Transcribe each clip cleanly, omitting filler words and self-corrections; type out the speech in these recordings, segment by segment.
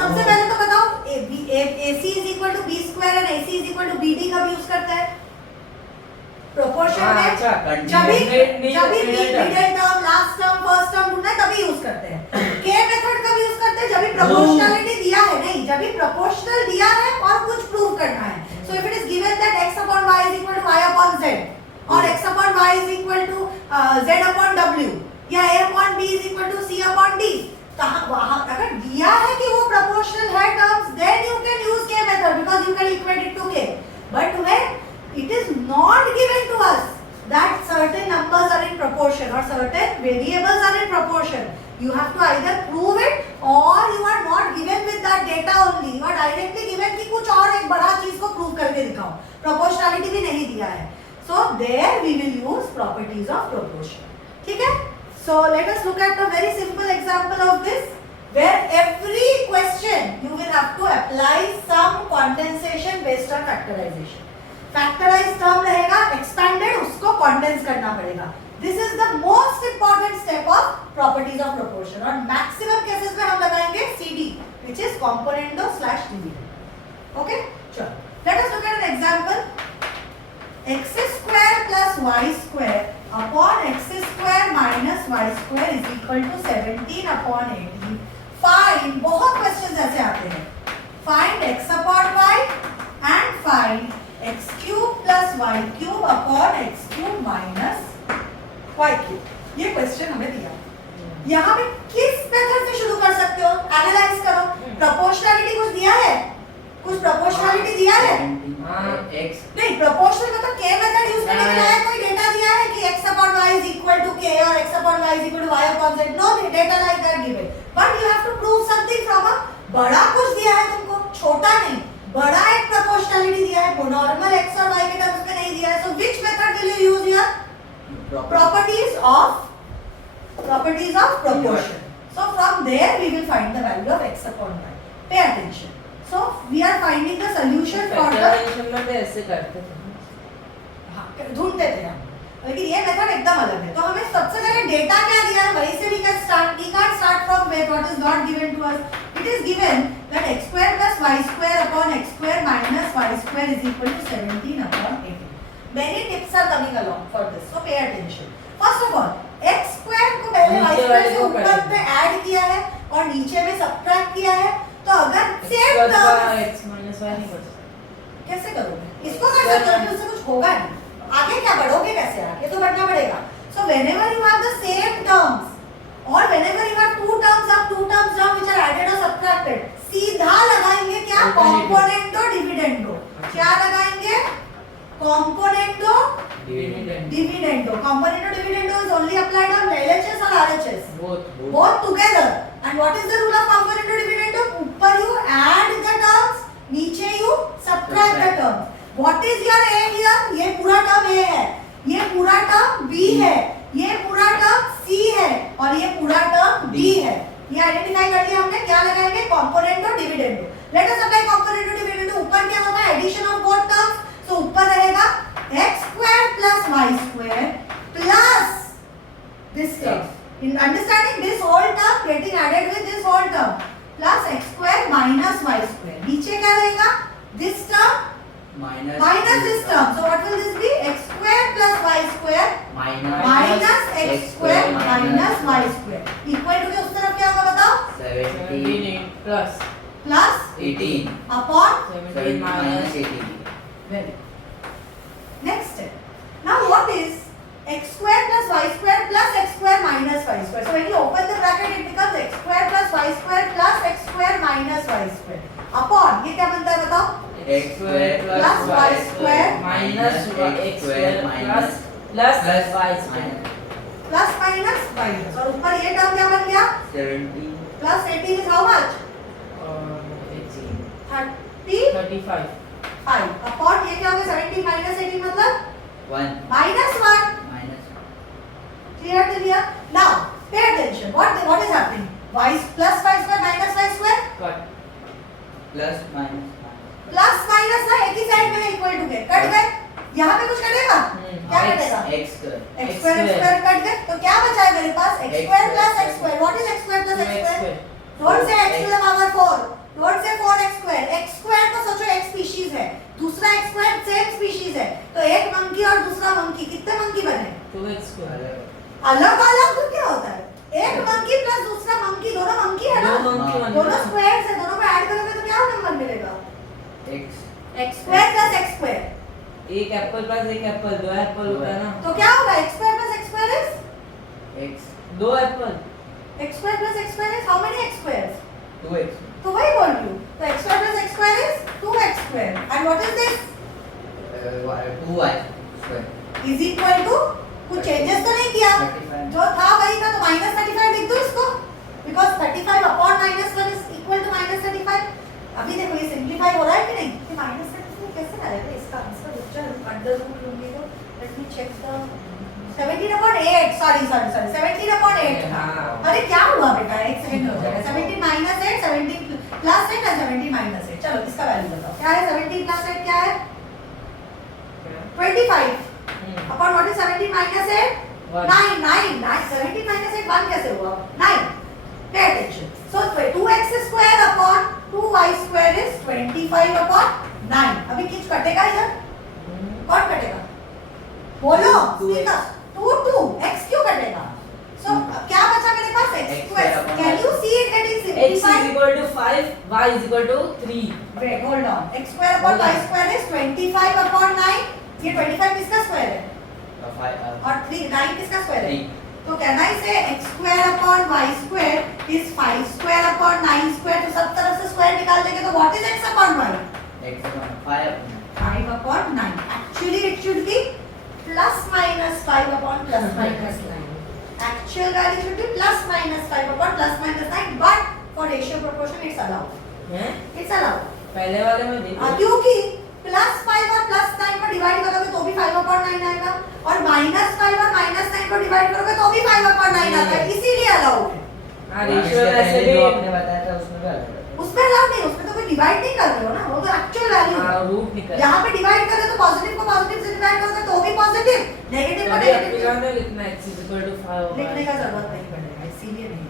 सबसे पहले तो बताओ AC is equal to B square and AC is equal to BD कब यूज करते हैं? प्रोपोर्शन में जब भी middle term, last term, first term ढूंढना है तभी यूज करते हैं। के मेथड कब यूज करते हैं? जब भी प्रोपोर्शनलिटी दिया है, नहीं जब भी प्रोपोर्शनल दिया है और कुछ प्रूव करना है। So if it is given that x upon y is equal to y upon z और x upon y is equal to z upon w या a upon b is equal to c upon d, वहां अगर दिया है कि वो proportional है terms, then you can use K method because you can equate it to K. But when it is not given to us that certain numbers are in proportion or certain variables are in proportion, you have to either prove it or you are not given with that data only, you are directly given कि कुछ और एक बड़ा चीज को prove करके दिखाओ, proportionality भी नहीं दिया है। So there we will use properties of proportion। ठीक है? So let us look at a very simple example of this where every question you will have to apply some condensation based on factorization। Factorise term रहेगा, expanded उसको condense करना पड़ेगा। This is the most important step of properties of proportion और maximum cases में हम लगाएंगे CD which is componendo slash dividend. Okay, चलो let us look at an example. x square plus y square upon x square minus y square is equal to 17 upon 18। Find, बहुत questions ऐसे आते हैं, find x upon y and find x cube plus y cube upon x cube minus y cube. ये question हमें दिया। यहाँ पे किस मेथड से शुरू कर सकते हो? एनालाइज करो। प्रोपोर्शनलिटी कुछ दिया है? कुछ प्रोपोर्शनलिटी दिया है? x नहीं, प्रोपोर्शनल मतलब के मेथड यूज करने के लिए कोई डेटा दिया है कि x upon y is equal to k और x upon y is equal to y upon z? No data like that given, but you have to prove something from a बड़ा कुछ दिया है तुमको, छोटा नहीं, बड़ा एक प्रोपोर्शनलिटी दिया है, नॉर्मल x और y के टर्म्स में नहीं दिया है। So which method will you use here? Properties of proportion। So from there we will find the value of x upon y। Pay attention. So we are finding the solution for the, factorization में भी ऐसे करते थे, हां ढूंढते थे हम, लेकिन ये मेथड एकदम अलग है। तो हमें सबसे पहले डेटा क्या दिया है वहीं से we can start. We can't start from where what is not given to us. It is given that x square plus y square upon x square minus y square is equal to 17 upon 18. Many tips are coming along for this, so pay attention. First of all, x square को पहले y square से ऊपर पे add किया है और नीचे में सब्ट्रैक्ट किया है, तो अगर same term x minus y नहीं कर सकते। कैसे करोगे? इसको कर सकते हो, उससे कुछ होगा नहीं। आगे क्या बढ़ोगे कैसे? आगे तो बढ़ना पड़ेगा। So whenever you have the same terms or whenever you have two terms which are added or subtracted, सीधा लगाएंगे क्या? Componendo dividendo. क्या लगाएंगे? Componendo dividendo. Componendo dividendo is only applied on LHS और RHS, both together. And what is the rule of componendo dividendo? ऊपर you add the terms, नीचे you subtract the terms. What is your A here? ये पूरा term A है, ये पूरा term B है, ये पूरा टर्म C है और ये पूरा टर्म D है। ये आइडेंटिफाई कर लिया हमने। क्या लगाएंगे? कंपोनेंट और dividendo. Let us apply componendo और डिविडेंडो। ऊपर क्या होता है? Addition of both terms. So ऊपर रहेगा x square plus y square plus this term, in understanding this whole term getting added with this whole term plus x square minus y square. नीचे क्या रहेगा? This term minus this term. So what will this be? X square plus y square minus x square minus y square equal to के उस तरफ क्या होगा बताओ? 17 plus 18 upon 17 minus 18। Very good. Next step. Now what is x square plus y square plus x square minus y square? So when you open the bracket it becomes x square plus y square plus x square minus y square upon ये क्या बनता है बताओ? x square plus y square minus x square plus y square plus minus minus और ऊपर ये term क्या बन गया? 17 plus 18 is how much? 35 upon ये क्या हो गया? 17 माइनस 18 मतलब 1 minus 1. Clear till here? Now pay attention. What is happening? Y plus y square minus y square cut plus minus plus minus ना एक ही साइड में इक्वल टू के cut गए। यहाँ पे कुछ कटेगा? क्या कटेगा? x square x square cut गए तो क्या बचा है मेरे पास? x square plus x square. What is x square plus x square? Don't say x to the power 4, x square plus x square. एक एप्पल प्लस एक एप्पल, दो Apple होता है ना। तो क्या होगा x square plus x square is x दो Apple. x square plus x square is how many x squares? 2x तो वही बोल रही हूँ। तो x square plus x square is 2x square. And what is this? 2y square Is equal to कुछ changes तो नहीं किया? 35 जो था वही था, तो minus 35 लिख दो इसको, because 35 upon minus 1 is equal to minus 35. अभी देखो ये सिंप्लीफाई हो रहा है कि नहीं? ये minus 35 कैसे आएगा इसका आंसर? बच्चा अंडर रूट लूंगी तो let me check the 17/8. sorry 17/8 था। अरे क्या हुआ बेटा? एक सेकंड हो जाएगा। 17 minus 8, 17 plus 8 और 17 minus 8. चलो इसका वैल्यू बताओ क्या है? 17 plus 8 क्या है? 25 upon what is 17 minus 8? 9. 17 minus 8 1 कैसे हुआ? 9. Pay attention. So 2x square upon 2y square is 25 upon 9. अभी किस कटेगा इधर? कौन कटेगा? बोलो। 2 x क्यों कटेगा? So क्या बचा मेरे पास? x square. Can you see it getting x is simplified? equal to 5, y is equal to 3. Wait, hold on. x square upon y square is 25 upon 9. ये 25 किसका स्क्वायर है? और 9 किसका स्क्वायर है? तो कैन आई से x square upon y square is 5 square upon 9 square. तो सब तरफ से स्क्वायर निकाल देंगे तो what is x upon y? x upon 5 5 upon 9. Actually it should be plus minus 5 upon plus minus 9. Actual value should be plus minus 5 upon plus minus 9, but for ratio proportion it's allowed. हैं? It's allowed. पहले वाले में देखो। क्योंकि plus 5 और plus 9 को divide करोगे तो भी 5 upon 9 आएगा, और माइनस 5 और माइनस 9 को डिवाइड करोगे तो भी 5 upon 9 आता है, इसीलिए अलाउड है। हाँ, रेशियो ऐसे भी जो आपने बताया था उसमें भी अलग है। उसमें अलाउड नहीं, उसमें तो कोई डिवाइड नहीं कर रहे हो ना, वो तो एक्चुअल वैल्यू है। रूट निकल। यहाँ पे डिवाइड कर रहे तो पॉजिटिव को पॉजिटिव से डिवाइड करोगे तो भी पॉजिटिव, नेगेटिव को नेगेटिव लिखना x is equal to 5 लिखने का जरूरत नहीं पड़ेगा, इसीलिए नहीं।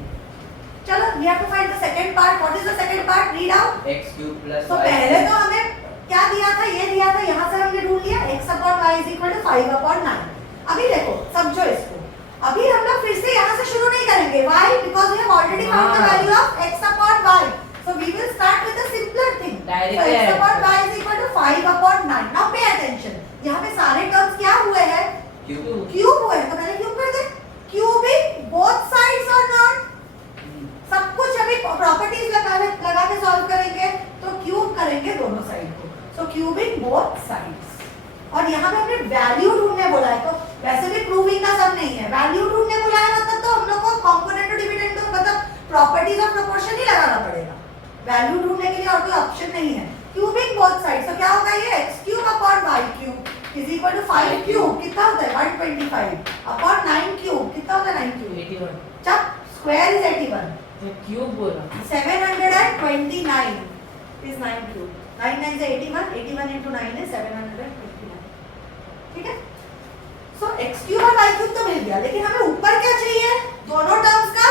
चलो we have to find the second part. What is the second part? Read out. x cube plus तो y पहले तो हमें क्या दिया था? ये दिया था, यहाँ से हमने ढूंढ लिया x upon y is equal to 5 upon 9. अभी देखो समझो इसको, अभी हम लोग फिर से यहाँ से शुरू नहीं करेंगे. Why? Because we have already found the value of x upon y. So we will start with the simpler thing. So x upon y is equal to 5 upon 9. Now pay attention. यहाँ पे सारे terms क्या हुए हैं? Cube हुए हैं. तो पहले क्यूब कर दे. Cubing both sides or not? सब कुछ अभी प्रॉपर्टीज लगा के सॉल्व करेंगे, तो क्यूब करेंगे दोनों साइड को. सो क्यूबिंग बोथ साइड्स. और यहाँ पे हमने वैल्यू ढूंढने बोला है, तो वैसे भी प्रूविंग का सब नहीं है, वैल्यू ढूंढने बोला है, मतलब तो हम लोग को कंपोनेंट और डिविडेंड मतलब प्रॉपर्टीज ऑफ प्रोपोर्शन ही लगाना पड़ेगा. वैल्यू ढूंढने के लिए और कोई ऑप्शन नहीं है. क्यूबिंग बोथ साइड्स, तो क्या होगा? ये x cube upon y cube is equal to 5 cube कितना होता है? 125 अपॉन 9 क्यूब कितना होता है? 9 क्यूब 81. चप स्क्वायर इज 81. तो क्यूब बोला 729 is 9 cube. 9 9 is 81. 81 into 9 is 729. ठीक है? So x cube और y cube तो मिल गया, लेकिन हमें ऊपर क्या चाहिए? दोनों टर्म्स का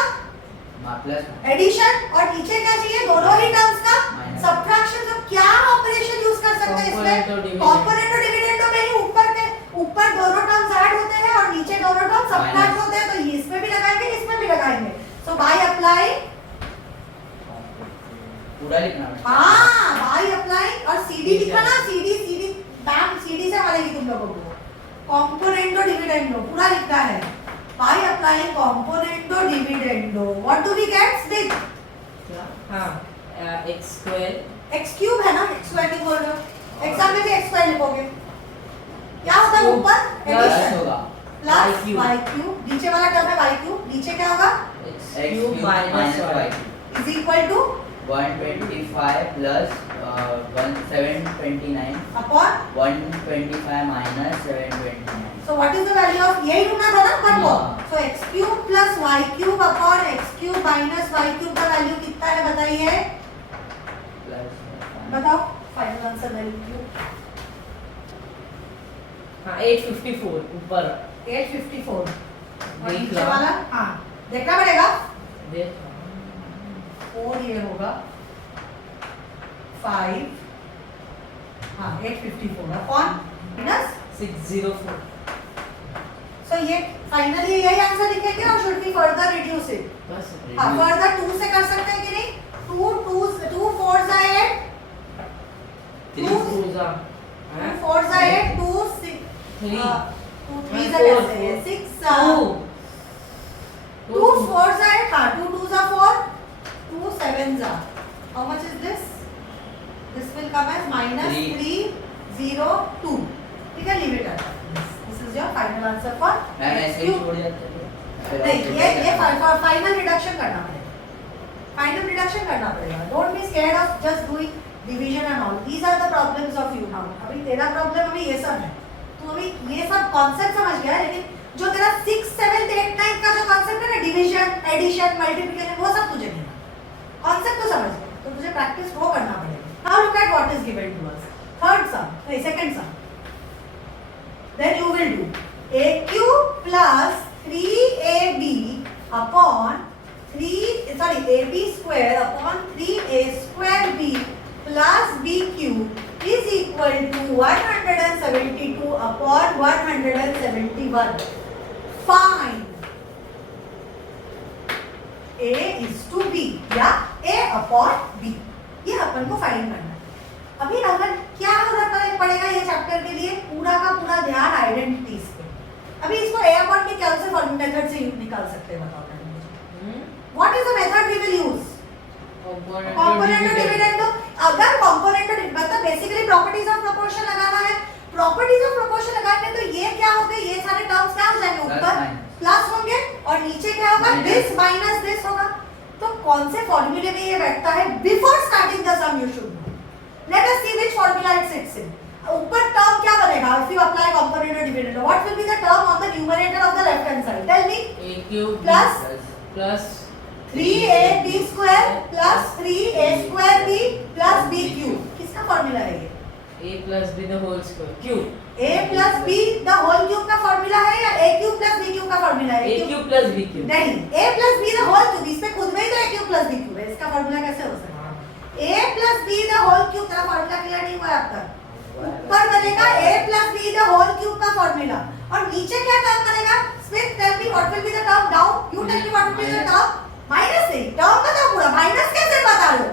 एडिशन, और नीचे क्या चाहिए? दोनों ही टर्म्स का सबट्रैक्शन. तो क्या ऑपरेशन यूज कर सकते हैं इसमें? कंपोनेंट और डिविडेंड में ही ऊपर दोनों टर्म्स ऐड होते हैं और नीचे दोनों टर्म्स सबट्रैक्ट होते हैं, तो इसमें भी लगाएंगे, इसमें भी लगाएंगे. So by applying पूरा लिखना है. हाँ, by applying और CD लिखा ना, CD मैम CD से मारेगी तुम लोगों को. Componendo dividendo पूरा लिखना है. By applying componendo dividendo, what do we get? Stick. हाँ, x square. X cube है ना, x square नहीं बोल रहे हो. एग्जाम में भी x square लिखोगे. क्या होता है ऊपर? प्लस होगा प्लस y cube. नीचे वाला टर्म है y cube. नीचे क्या होगा? x cube minus y is equal to 125 plus 729 upon 125 minus 729. So what is the value of यही ढूंढना था ना अपन को. So x cube plus y cube upon x cube minus y cube का वैल्यू कितना है बताइए? बताओ फाइनल आंसर वैल्यू क्यूब. हाँ 854 ऊपर 854. और देख नीचे लो. वाला हाँ देखना पड़ेगा. देख 4 ये होगा 5 हाँ 854 अपॉन माइनस 604. सो ये फाइनली यही आंसर लिखेंगे, और should be further reduce it. बस हाँ फर्दर 2 से कर सकते हैं कि नहीं? 2 4 8 3 2 2s are 2 4s are 8 2 6 3 2 3s are 6 2 4s are 8 2 2s are 4 2 7s are how much is this will come as minus 302 ठीक है लिमिट आता है this is your final answer for ma'am ऐसे ही छोड़ जाते हैं नहीं ये फाइनल रिडक्शन करना पड़ेगा don't be scared of just doing division and all these are the problems of you now अभी तेरा प्रॉब्लम अभी ये सब है तू अभी ये सब कॉन्सेप्ट समझ गया है लेकिन जो तेरा 6 7 8 9 का जो कॉन्सेप्ट है ना डिवीजन एडिशन मल्टीप्लिकेशन वो सब तुझे नहीं कॉन्सेप्ट तो समझ गया तो तुझे प्रैक्टिस वो करना पड़ेगा now look at what is given to us third sum नहीं second sum then you will do aq plus 3ab upon ab square upon 3a square b plus bq is equal to 172 upon 171 find a is to b या a upon b ये अपन को find करना है अभी अगर क्या पड़ेगा ये चैप्टर के लिए पूरा का पूरा ध्यान आइडेंटिटीज पे अभी इसको a upon b कौन से मेथड से निकाल सकते हैं बताओ what is the method we will use component और डिविडेंड अगर कंपोनेंट मतलब बेसिकली प्रॉपर्टीज ऑफ प्रोपोर्शन लगाना है प्रॉपर्टीज ऑफ प्रोपोर्शन लगाने तो ये क्या होगा ये सारे टर्म्स क्या हो जाएंगे ऊपर प्लस होंगे और नीचे क्या होगा दिस माइनस दिस होगा तो कौन से फॉर्मूले में ये बैठता है before starting the sum you should let us see which formula it sits in ऊपर टर्म क्या बनेगा if you apply component or dividend what will be the term on the numerator of the left hand side tell me a cube plus 3ab square plus 3a square b plus b cube किसका formula है ये a plus b the whole square cube a plus b the whole cube का formula है या a cube plus b cube का formula है a cube plus b cube नहीं a plus b the whole cube इसमें खुद में ही तो a cube plus b cube है इसका फॉर्मूला कैसे हो सकता है a plus b the whole cube तेरा फॉर्मूला क्लियर नहीं हुआ अब तक ऊपर बनेगा a plus b the whole cube का फॉर्मूला और नीचे क्या टर्म बनेगा Smith tell me what will be the term down you tell me what will be the term minus नहीं टर्म बताओ पूरा माइनस कैसे बता रहे हो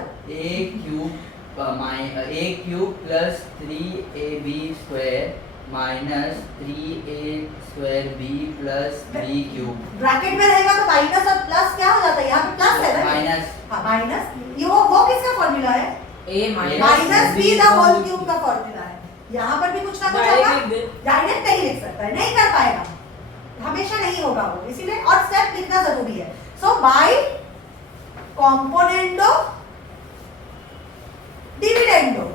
a cube plus 3ab square minus 3a square b plus b cube bracket में रहेगा तो माइनस और प्लस क्या हो जाता है यहाँ पे प्लस है ना माइनस हाँ माइनस ये वो किसका फॉर्मूला है a minus b the whole cube का फॉर्मूला है यहाँ पर भी कुछ ना कुछ होगा डायरेक्ट नहीं लिख सकता है नहीं कर पाएगा हमेशा नहीं होगा वो इसीलिए और स्टेप लिखना जरूरी है सो बाय कंपोनेंडो डिविडेंडो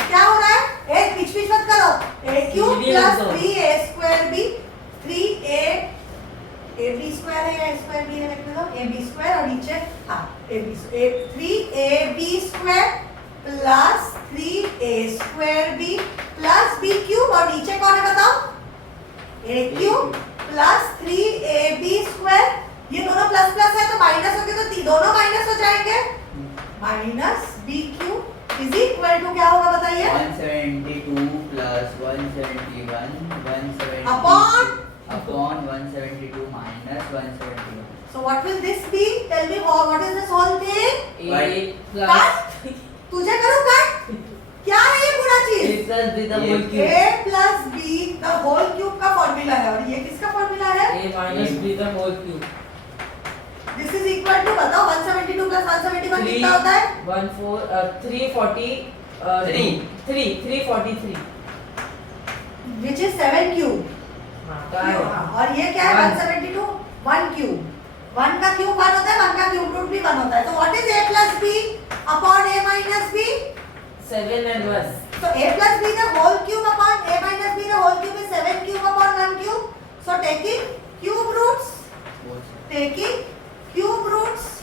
क्या हो रहा है एक बीच मत करो a cube plus 3a square b 3a ab square है या स्क्वायर b है लिखने दो ab स्क्वायर और नीचे हां ab 3ab square plus 3a square b plus b cube और नीचे कौन है बताओ a cube plus 3ab square ये दोनों प्लस प्लस है तो माइनस होंगे तो दोनों माइनस हो जाएंगे minus b cube is equal to क्या होगा बताइए 172 plus 171 170 upon 172 minus 171 so what will this be tell me what is this whole thing a plus cut तुझे करूं कट क्या है ये पूरा चीज a plus b the whole cube a plus b the whole cube का formula है और ये किसका फॉर्मूला है a minus b the whole cube this is equal to बताओ 172 plus 171 कितना होता है 343 which is 7 cube और ये क्या है 172 1 cube 1 का क्यूब 1 होता है 1 का क्यूब रूट भी 1 होता है तो what is a plus b upon a minus b 7 and 1 so a plus b the whole cube upon a minus b the whole cube is 7 cube upon 1 cube so taking cube roots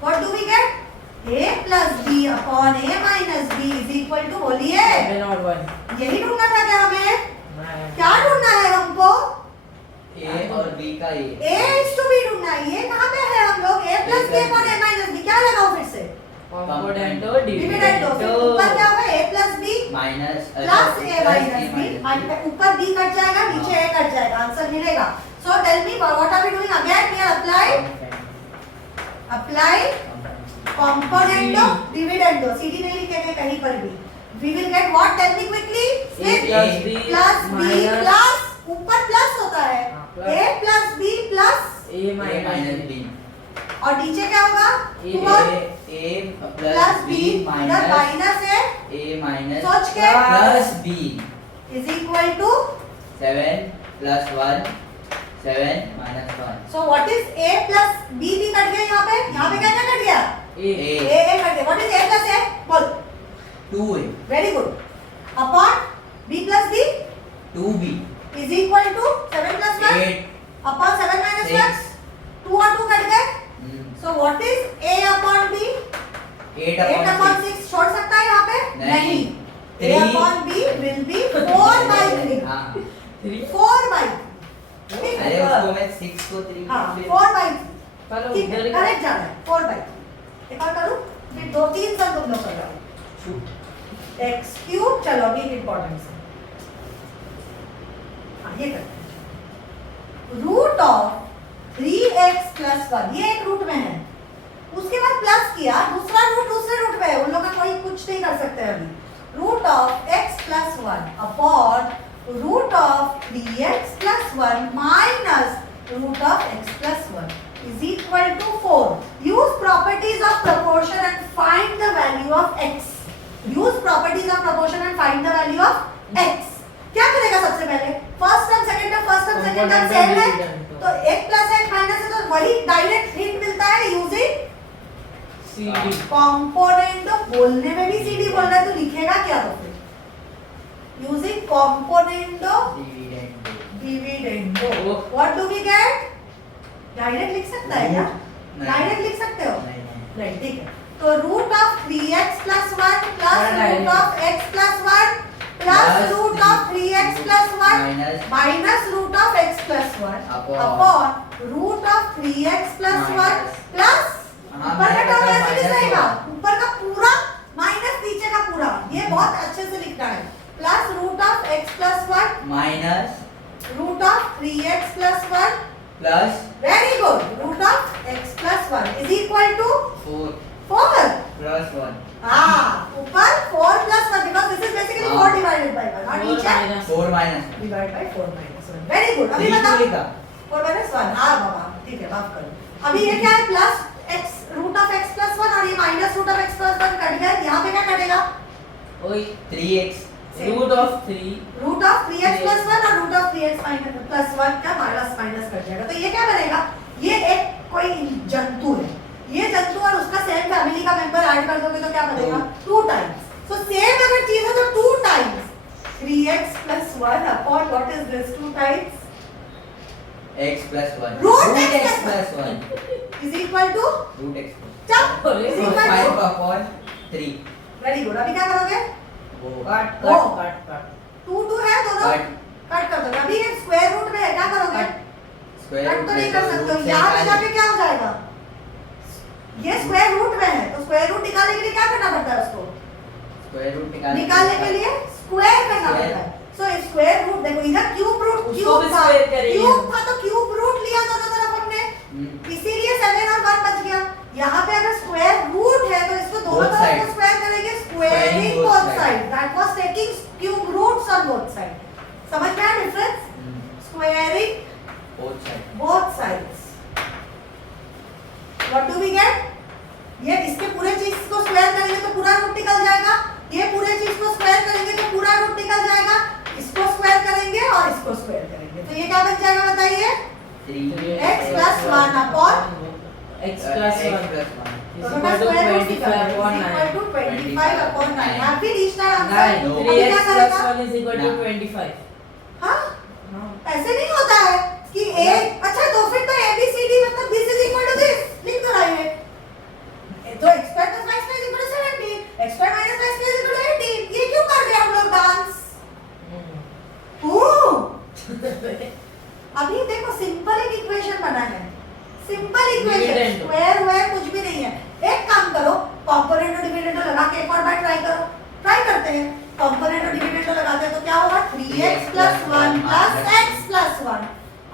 what do we get a plus b upon a minus b is equal to बोलिए 7 और 1 यही ढूंढना था क्या हमें क्या ढूंढना है हमको a और b का a is to b ढूंढना है ये कहाँ पे है हम लोग a plus b upon a minus b क्या लगाओ फिर से कंपोनेंट डिविडेंड ऊपर क्या होगा a plus b minus plus a minus b ऊपर b कट जाएगा नीचे a कट जाएगा आंसर मिलेगा so tell me what are we doing again we are apply componendo dividendo cd नहीं लिखेंगे कहीं पर भी we will get what? Tell me quickly. A plus B plus B minus plus ऊपर plus होता है plus A plus B plus A minus B और नीचे क्या होगा? A plus B इधर माइनस है A minus सोच के plus B is equal to 7 plus 1 7 minus 1 so what is A plus B भी कट गया यहाँ पे क्या कट गया? A A कट गया. What is A plus A? बोल. 2A Very good. Upon B plus B 2B is equal to 7 plus 1 8 upon 7 minus 1 6 2 और 2 cut गए. Hmm. So what is A upon B? 8 8 upon upon 6 6 छोड़ सकता है यहाँ पे? नहीं. A Three. upon B will be 4 by 3. हाँ 4 by. ठीक अरे है. उसको मैं 6 को 3 हाँ 4 by 3. चलो ठीक है. इधर करेक्ट जाना है. 4 by 3. एक और करूँ? फिर 2-3 सन तुम लोग कर रहे हो. X cube चलो अभी इम्पोर्टेंट है. हाँ ये करते हैं. रूट ऑफ 3x plus 1 ये एक रूट में है. उसके बाद प्लस किया दूसरा रूट दूसरे रूट में है. उन लोग का कोई कुछ नहीं कर सकते अभी. Root of x plus 1 upon root of 3x plus 1 minus root of x plus 1 is equal to 4. Use properties of proportion and find the value of x. Use properties of proportion and find the value of x. क्या करेगा सबसे पहले? First term second term first term second term same है तो x plus x minus है तो वही direct hint मिलता है यूजिंग CD कंपोनेंट. बोलने में भी CD बोल रहा है तो लिखेगा क्या तो फिर using component dividendo. What do we get? Direct लिख सकता है क्या? डायरेक्ट लिख सकते हो? नहीं ठीक है. तो root of 3x plus 1 plus root of x plus 1 plus root of 3x plus 1 minus root of x plus 1 upon root of 3x plus 1 plus ऊपर का टर्म ऐसे नहीं रहेगा. ऊपर का पूरा माइनस नीचे का पूरा. ये बहुत अच्छे से लिखना है. Plus root of x plus 1 minus root of 3x plus 1 plus very good root of x plus 1 is equal to 4 4. Plus 1 हाँ ऊपर 4 plus 1 because this is basically 4 divided by 1 और नीचे 4 minus divide by 4 minus 1. Very good. अभी बताओ 4 minus 1 हाँ बाबा ठीक है माफ करो. अभी ये क्या है plus x root of x plus 1 और ये minus root of x plus 1 cut गया. यहाँ पे क्या कटेगा? ओए 3x root of 3 root of 3x plus 1 और रूट ऑफ 3x plus 1 का माइनस माइनस कट जाएगा. तो ये क्या बनेगा? ये एक कोई जंतु है. ये जंतु और उसका सेम फैमिली का मेंबर ऐड कर दोगे तो क्या बनेगा? 2 टाइम्स. सो सेम अगर चीज है तो 2 times 3x plus 1 upon what is this 2 times x plus 1 Root x x plus 1 is equal to root x plus चल अरे, is so equal 5 to upon 3 very good. अभी क्या करोगे? वो कट वो। कट कट 2 2 है दोनों कट कट कर दो. अभी ये स्क्वायर रूट में है क्या करोगे? स्क्वायर कट तो नहीं कर सकते हो. यहाँ पे जाके क्या हो जाएगा? ये स्क्वायर रूट में है तो स्क्वायर रूट निकालने के लिए क्या करना पड़ता है उसको? स्क्वायर रूट निकालने के लिए स्क्वायर करना Square. पड़ता है. सो स्क्वायर रूट देखो इधर क्यूब रूट उसको क्यूब भी था square करेंगे. क्यूब था तो क्यूब रूट लिया दोनों तरफ हमने इसीलिए 7 और 1 बच गया. यहाँ पे अगर स्क्वायर रूट है तो इसको दोनों Both तरफ side. को स्क्वायर करेंगे. Squaring both both side. Side that was taking cube roots on both side. समझ में आया difference? Squaring both side both sides. What do we get? ये इसके पूरे चीज को स्क्वायर करेंगे तो पूरा रूट निकल जाएगा. ये पूरे चीज को स्क्वायर करेंगे तो पूरा रूट निकल जाएगा. इसको स्क्वायर करेंगे और इसको स्क्वायर करेंगे तो ये क्या बन जाएगा बताइए? 3 x plus 1 upon x plus 1 दोनों का स्क्वायर रूट निकल equal to 25 upon 9. Have we reached our answer? 9 अभी क्या 3x plus करेगा? 1 is equal to ना. 25 हाँ ऐसे नहीं होता है कि a अच्छा तो फिर तो abcd मतलब this is equal to this लिख दो रहा है. तो x square plus y square is equal to 17 x square minus y square is equal to 18. ये क्यों कर रहे हैं हम लोग डांस? अभी देखो सिंपल एक इक्वेशन बना है. Simple equation Dividend. स्क्वायर हुआ कुछ भी नहीं है. एक काम करो कंपोनेंट और डिविडेंड लगा के एक और बार ट्राई करो. ट्राई करते हैं. कंपोनेंट और डिविडेंड लगाते हैं तो क्या होगा? 3x plus 1 plus x plus 1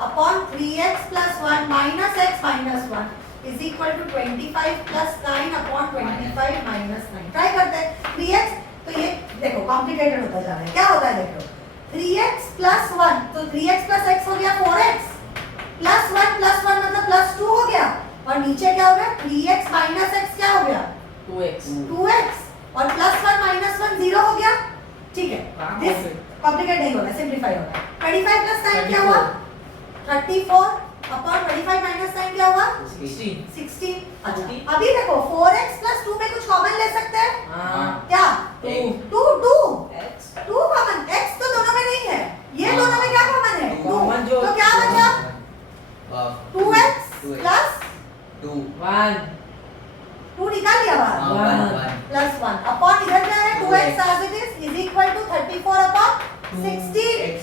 upon 3x plus 1 minus x minus 1 is equal to 25 plus 9 upon 25 minus 9. Try करते हैं. 3x तो ये देखो कॉम्प्लिकेटेड होता जा रहा है। क्या होता है देखो 3x plus 1 तो 3x plus x हो गया 4x plus 1 मतलब plus 2 हो गया और नीचे क्या हो गया 3x minus x क्या हो गया 2x 2x और plus 1 minus 1 0 हो गया। ठीक है दिस कॉम्प्लिकेट नहीं होगा सिंपलीफाई होगा। 25 plus 9 क्या हुआ 34 अपॉन 25 minus 9 क्या हुआ 16। अच्छा अभी देखो 4x plus 2 में कुछ कॉमन ले सकते हैं हाँ क्या 2 x 2 कॉमन x तो दोनों में नहीं है ये दोनों में क्या कॉमन है 2 कॉमन जो तो क्या बचा 2x Two x. प्लस 2 1 2 निकाल लिया बाहर प्लस 1 अपॉन इधर क्या है 2x as it is equal to 34 upon 16 x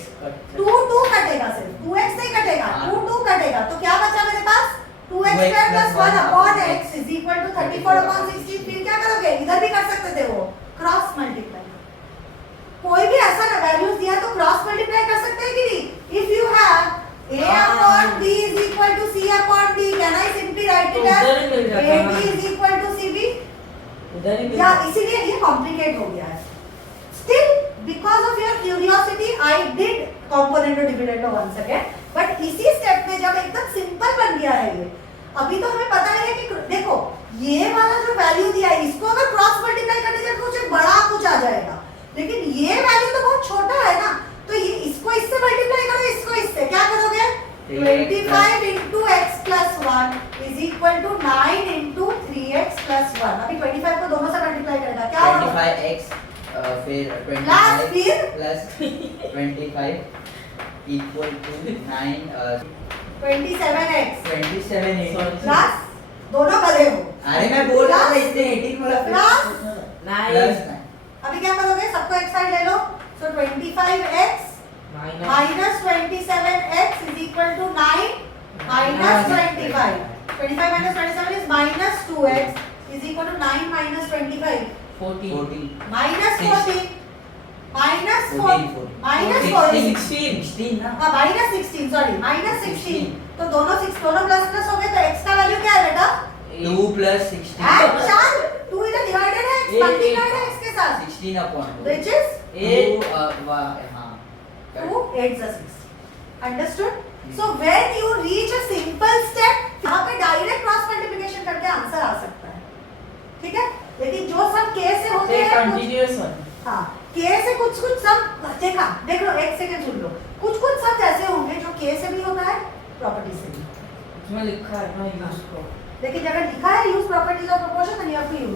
2 कटेगा सिर्फ 2x नहीं कटेगा 2 कटेगा तो क्या बचा मेरे पास 2x square plus 1 upon x is equal to 34 upon 16 फिर क्या करोगे इधर भी कर सकते थे वो क्रॉस मल्टीप्लाई कोई भी ऐसा ना वैल्यूज दिया तो क्रॉस मल्टीप्लाई कर सकते हैं कि नहीं if you have a upon b is equal to c upon d can I simply write it as उधर ही मिल जाता है ab is equal to cb उधर ही मिल या जाता है। इसीलिए ये कॉम्प्लिकेट हो गया है still because of your curiosity I did component dividend once again but इसी स्टेप में जब एकदम सिंपल बन गया है ये अभी तो हमें पता ही है कि देखो ये वाला जो वैल्यू दिया है इसको अगर क्रॉस मल्टीप्लाई करने से कुछ एक बड़ा कुछ आ जाएगा लेकिन ये वैल्यू तो बहुत छोटा है ना तो ये इसको इससे मल्टीप्लाई करो इसको इससे क्या करोगे 25 into x plus 1 is equal to 9 into 3x plus 1 अभी 25 को दोनों से मल्टीप्लाई करेगा क्या होगा 25x फिर प्लस 25 फिर plus 25 equal to 9 27x 27 into plus दोनों गधे हो अरे मैं बोल रहा था इसने 18 बोला प्लस प्लस 9 अभी क्या करोगे सबको एक साइड ले लो सो 25x minus 27x is equal to 9 minus 25 25 minus 27 is minus 2x is equal to 9 minus 25 14 minus 14 minus 14 minus 14 16 ना हाँ minus 16 सॉरी minus 16 तो दोनों प्लस प्लस हो गए तो x का वैल्यू क्या है बेटा 2 plus 16 चार 2 इधर डिवाइडेड है x मल्टीप्लाइड है x के साथ 16 upon 2 which is 8 हाँ 2 8 is 60 understood so when you reach a simple step यहाँ पे डायरेक्ट क्रॉस मल्टीप्लिकेशन करके आंसर आ सकता है ठीक है लेकिन जो सब k से होते हैं कंटीन्यूअस वन हाँ k से कुछ सम देख लो एक सेकंड सुन लो कुछ सम ऐसे होंगे जो k से भी होता है प्रॉपर्टी से भी उसमें लिखा है ना यूज को लेकिन अगर लिखा है use properties of proportion then you have to use